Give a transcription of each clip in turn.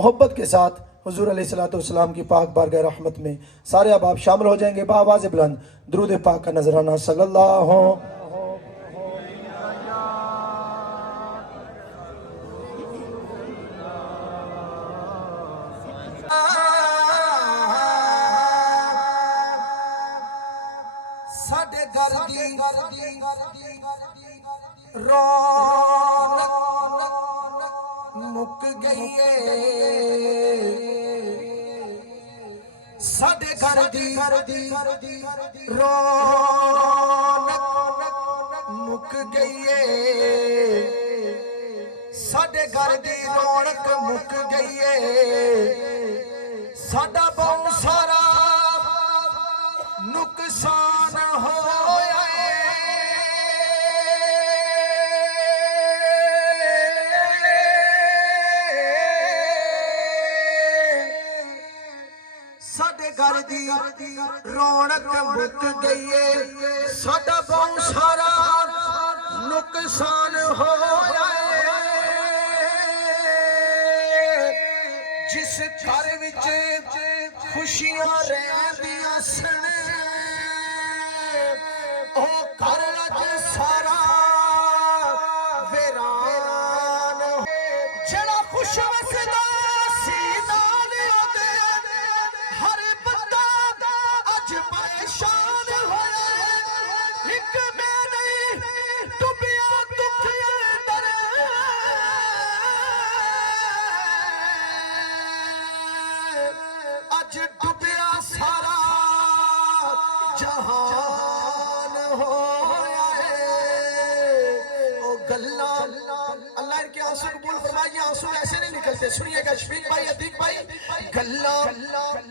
محبت کے ساتھ حضور علیہ الصلوۃ والسلام کی پاک بارگاہ رحمت میں سارے احباب شامل ہو جائیں گے بآواز بلند درود پاک کا نذرانہ صلی اللہ ساڈے گھر دی رونق مک گئی ہے ساڈے گھر دی رونق مک گئی ہے ساڈے گھر دی رونق مک گئی ہے ساڈا بہت سارا نقصان ہویا ہے ساڈے گھر دی رونق مک گئی ہے ساڈا بہت سارا نقصان ہویا ہے جس گھر وچ خوشیاں رہندیاں سن او گھر اج سارا ویران جڑا خوش وسدا سی نال اودے ہر بندہ اج پریشان ہویا ایک میں نہیں ڈوبیا دکھیاں اندر اج ڈوبیا سارا جہان ہویا ہے او گلا اللہ ان کے آنسو قبول فرمائے یہ آنسو ایسے نہیں نکلتے سنیے گا شفیق بھائی عتیق بھائی گلا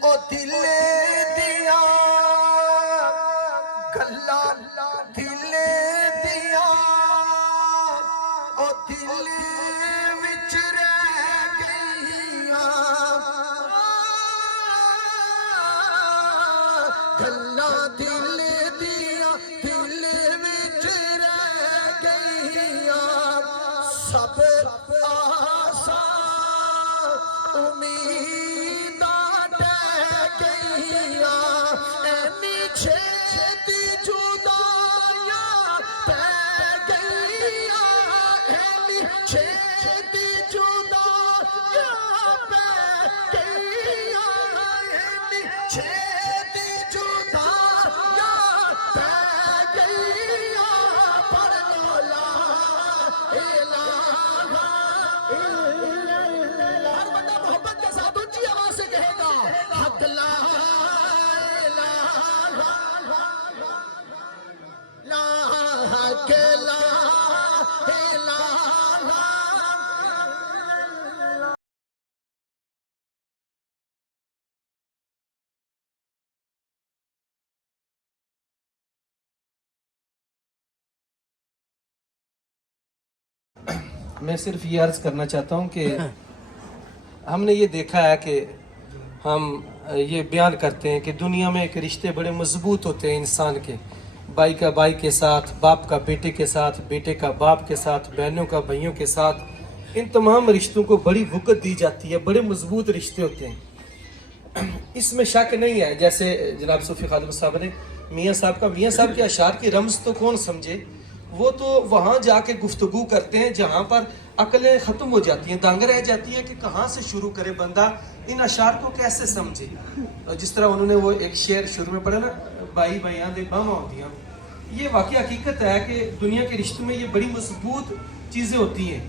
او دل دیا گلا دل دیا او دل وچ رہ گئیاں گلا دل دیا دل وچ رہ گئیاں سب آساں امیداں ڈہ گئیاں اینی چھیتی جدائیاں پہ گئیاں اینی چھیتی جدائیاں پہ گئیاں اینی چھیتی جدائیاں پہ گئیاں پر لا الہ الا اللہ ہر بندہ محبت کے ساتھ اونچی آواز سے کہے گا حق لا الہ لا حق لا الہ میں صرف یہ عرض کرنا چاہتا ہوں کہ ہم نے یہ دیکھا ہے کہ ہم یہ بیان کرتے ہیں کہ دنیا میں ایک رشتے بڑے مضبوط ہوتے ہیں انسان کے بھائی کا بھائی کے ساتھ باپ کا بیٹے کے ساتھ بیٹے کا باپ کے ساتھ بہنوں کا بھائیوں کے ساتھ ان تمام رشتوں کو بڑی وقت دی جاتی ہے بڑے مضبوط رشتے ہوتے ہیں اس میں شک نہیں ہے جیسے جناب صوفی خادم صاحب نے میاں صاحب کے اشعار کی رمز تو کون سمجھے وہ تو وہاں جا کے گفتگو کرتے ہیں جہاں پر عقلیں ختم ہو جاتی ہیں دانگ رہ جاتی ہے کہ کہاں سے شروع کرے بندہ ان اشعار کو کیسے سمجھے اور جس طرح انہوں نے وہ ایک شعر شروع میں پڑھا نا بائی بھائیاں دے باواں ہوندیاں یہ واقعی حقیقت ہے کہ دنیا کے رشتوں میں یہ بڑی مضبوط چیزیں ہوتی ہیں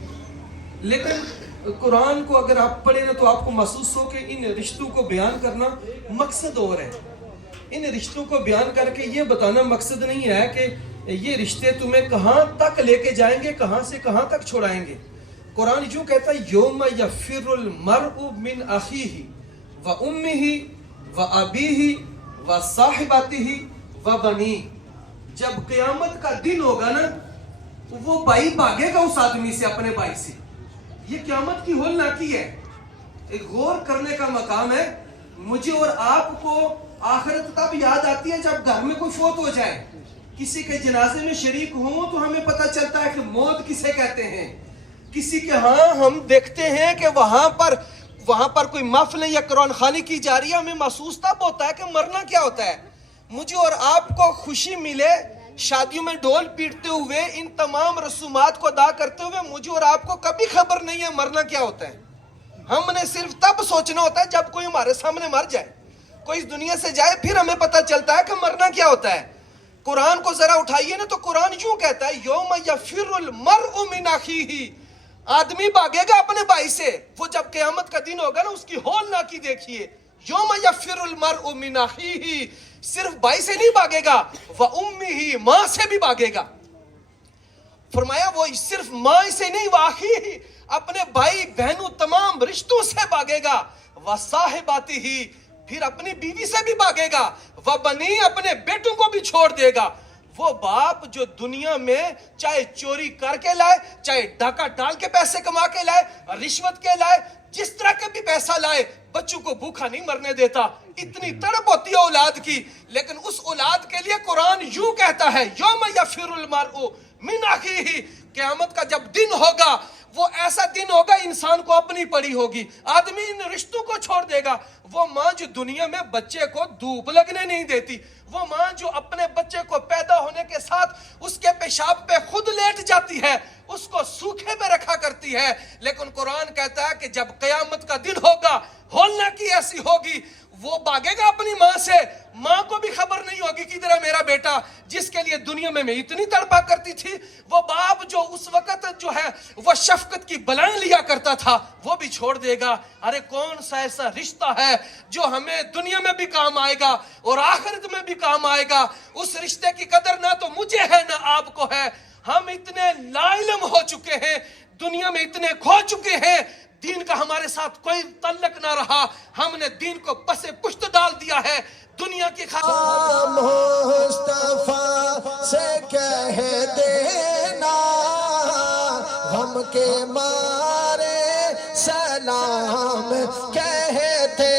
لیکن قرآن کو اگر آپ پڑھیں نا تو آپ کو محسوس ہو کہ ان رشتوں کو بیان کرنا مقصد اور ہے ان رشتوں کو بیان کر کے یہ بتانا مقصد نہیں ہے کہ یہ رشتے تمہیں کہاں تک لے کے جائیں گے کہاں سے کہاں تک چھوڑائیں گے قرآن یوں کہتا ہے یوم یفر المرء من اخیہ و امہ و ابیہ و صاحبتہ و بنیہ جب قیامت کا دن ہوگا نا تو وہ بھائی بھاگے گا اس آدمی سے اپنے بھائی سے یہ قیامت کی ہولناکی ہے ایک غور کرنے کا مقام ہے مجھے اور آپ کو آخرت تب یاد آتی ہے جب گھر میں کوئی فوت ہو جائے کسی کے جنازے میں شریک ہوں تو ہمیں پتہ چلتا ہے کہ موت کسے کہتے ہیں کسی کے ہاں ہم دیکھتے ہیں کہ وہاں پر وہاں پر کوئی محفل یا قرآن خوانی کی جا رہی ہے, ہمیں محسوس تب ہوتا ہے کہ مرنا کیا ہوتا ہے. مجھے اور آپ کو خوشی ملے شادیوں میں ڈھول پیٹتے ہوئے, ان تمام رسومات کو ادا کرتے ہوئے, مجھے اور آپ کو کبھی خبر نہیں ہے مرنا کیا ہوتا ہے. ہم نے صرف تب سوچنا ہوتا ہے جب کوئی ہمارے سامنے مر جائے, کوئی اس دنیا سے جائے, پھر ہمیں پتہ چلتا ہے کہ مرنا کیا ہوتا ہے. قرآن کو ذرا اٹھائیے نا تو قرآن یوں کہتا ہے یوم یفر المرء من اخیہ, آدمی بھاگے گا اپنے بھائی سے. وہ جب قیامت کا دن ہوگا نا اس کی ہولناکی دیکھیے, یوم یفر المرء من اخیہ, صرف بھائی سے نہیں بھاگے گا, وامہ, ماں سے بھی بھاگے گا. فرمایا وہ صرف ماں سے نہیں, واخیہ, اپنے بھائی بہنوں تمام رشتوں سے بھاگے گا, وصاحباتہ, پھر اپنی بیوی سے بھی بھاگے گا, وبنی, اپنے بیٹوں کو بھی چھوڑ دے گا. وہ باپ جو دنیا میں چاہے چوری کر کے لائے, چاہے ڈاکہ ڈال کے پیسے کما کے لائے, رشوت کے لائے, جس طرح کے بھی پیسہ لائے, بچوں کو بھوکا نہیں مرنے دیتا. اتنی تڑپ ہوتی ہے اولاد کی, لیکن اس اولاد کے لیے قرآن یوں کہتا ہے یوم یفر المرء من اخیہ, قیامت کا جب دن ہوگا وہ ایسا دن ہوگا انسان کو اپنی پڑی ہوگی, آدمی ان رشتوں کو چھوڑ دے گا. وہ ماں جو دنیا میں بچے کو دھوپ لگنے نہیں دیتی, وہ ماں جو اپنے بچے کو پیدا ہونے کے ساتھ اس کے پیشاب پہ خود لیٹ جاتی ہے, اس کو سوکھے پہ رکھا کرتی ہے, لیکن قرآن کہتا ہے کہ جب قیامت کا دن ہوگا ہولناکی ایسی ہوگی, وہ بھاگے گا اپنی ماں سے, ماں کو بھی خبر نہیں ہوگی کدھر ہے میرا بیٹا جس کے لیے دنیا میں اتنی تڑپا کرتی تھی. وہ باپ جو اس وقت جو ہے وہ شفقت کی بلائیں لیا کرتا تھا, وہ بھی چھوڑ دے گا. ارے کون سا ایسا رشتہ ہے جو ہمیں دنیا میں بھی کام آئے گا اور آخرت میں بھی کام آئے گا. اس رشتے کی قدر نہ تو مجھے ہے نہ آپ کو ہے. ہم اتنے لا علم ہو چکے ہیں, دنیا میں اتنے کھو چکے ہیں, دین کا ہمارے ساتھ کوئی تعلق نہ رہا, ہم نے دین کو پس پشت ڈال دیا ہے. دنیا کی مصطفیٰ سے کہہ دینا غم کے مارے سلام کہتے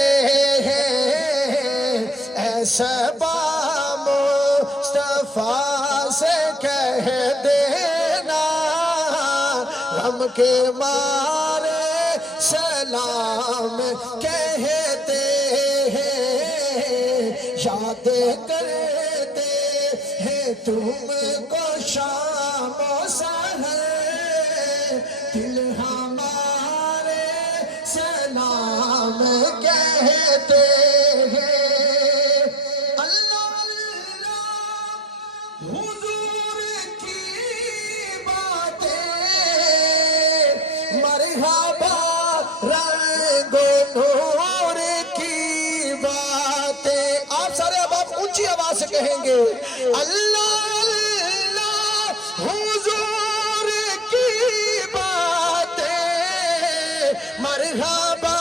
ہیں, ایسا مصطفیٰ سے کہہ دینا غم کے مارے سلام کہتے ہیں, یاد کرتے ہیں تم کو شام و سحر, دل ہمارے سلام کہتے ہیں. اللہ اللہ حضور کی باتیں, مرحبا رنگ و نور کی باتیں. آپ سارے اب آپ اونچی آواز سے کہیں گے اللہ اللہ حضور کی باتیں, مرحبا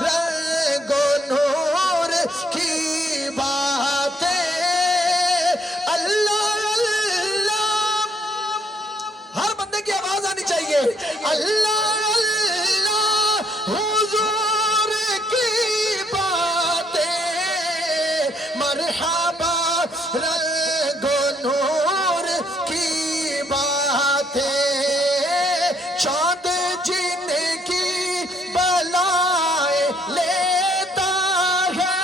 رنگ و نور کی باتیں. اللہ اللہ, ہر بندے کی آواز آنی چاہیے. اللہ اللہ حضور کی باتیں, مرحبا رنگ و نور کی باتیں. چاند جن کی بلائیں لیتا ہے,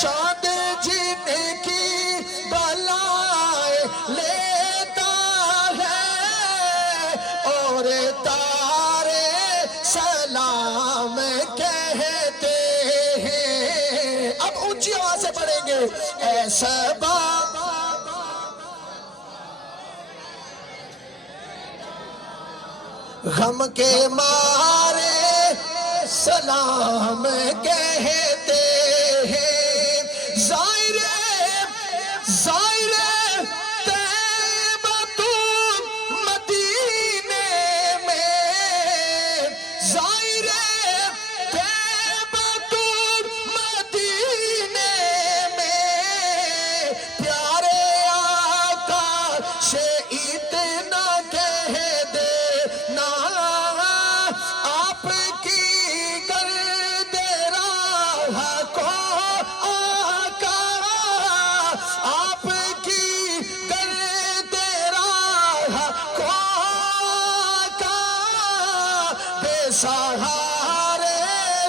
چاند جن کی بلائیں لیتا ہے, اور تارے سلام کہتے ہیں. اب اونچی آواز سے پڑھیں گے ایسا غم کے مارے سلام کہتے ہیں. ظاہر ظاہر طیبۃ مدینے میں, ظاہر طیبۃ مدینے میں, پیارے آقا سے اتنا کہہ دینا آپ کی گرد راہ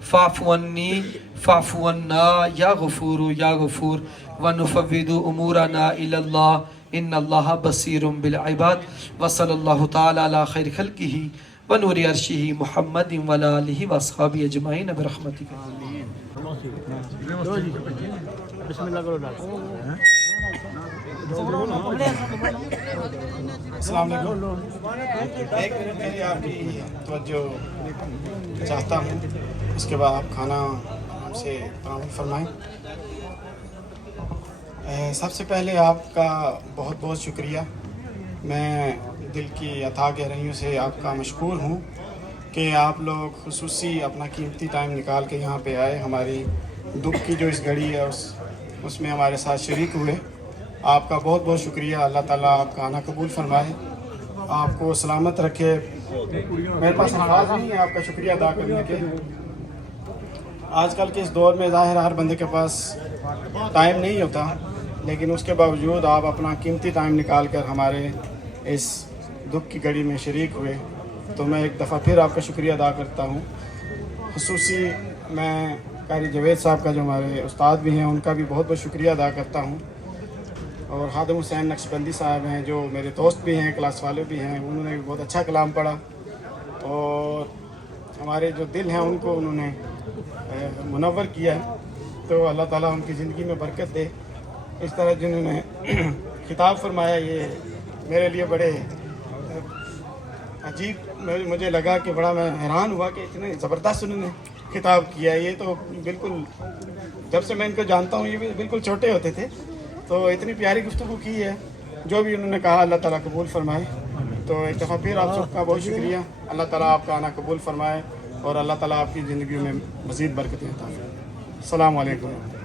فاعف عنی فاعف عنا یا غفور یا غفور ونفوض امورنا الی اللہ ان اللہ بصیر بالعباد وصلی اللہ تعالی علی خیر خلقہ ونور عرشہ محمد وعلی آلہ واصحابہ اجمعین برحمتک. السلام علیکم. ایک منٹ میری آپ کی توجہ چاہتا ہوں, اس کے بعد آپ کھانا ہم سے تناول فرمائیں. سب سے پہلے آپ کا بہت بہت شکریہ. میں دل کی اتھاہ گہرائیوں سے آپ کا مشکور ہوں کہ آپ لوگ خصوصی اپنا قیمتی ٹائم نکال کے یہاں پہ آئے, ہماری دکھ کی جو اس گھڑی ہے اس میں ہمارے ساتھ شریک ہوئے. آپ کا بہت بہت شکریہ. اللہ تعالیٰ آپ کا آنا قبول فرمائے, آپ کو سلامت رکھے. میرے پاس الفاظ نہیں ہے آپ کا شکریہ ادا کرنے کے. آج کل کے اس دور میں ظاہر ہر بندے کے پاس ٹائم نہیں ہوتا, لیکن اس کے باوجود آپ اپنا قیمتی ٹائم نکال کر ہمارے اس دکھ کی گھڑی میں شریک ہوئے, تو میں ایک دفعہ پھر آپ کا شکریہ ادا کرتا ہوں. خصوصی میں قاری جاوید صاحب کا جو ہمارے استاد بھی ہیں ان کا بھی بہت بہت شکریہ ادا کرتا ہوں, اور خادم حسین نقشبندی صاحب ہیں جو میرے دوست بھی ہیں, کلاس والے بھی ہیں, انہوں نے بھی بہت اچھا کلام پڑھا, اور ہمارے جو دل ہیں ان کو انہوں نے منور کیا. تو اللہ تعالیٰ ان کی زندگی میں برکت دے. اس طرح جنہوں نے خطاب فرمایا, یہ میرے لیے بڑے عجیب مجھے لگا کہ بڑا میں حیران ہوا کہ اتنے زبردست انہوں نے خطاب کیا. یہ تو بالکل جب سے میں ان کو جانتا ہوں یہ بھی بالکل چھوٹے ہوتے تھے, تو اتنی پیاری گفتگو کی ہے. جو بھی انہوں نے کہا اللہ تعالیٰ قبول فرمائے. تو ایک دفعہ پھر آپ سب کا بہت شکریہ. اللہ تعالیٰ آپ کا آنا قبول فرمائے, اور اللہ تعالیٰ آپ کی زندگیوں میں مزید برکتیں عطا فرمائے. السلام علیکم.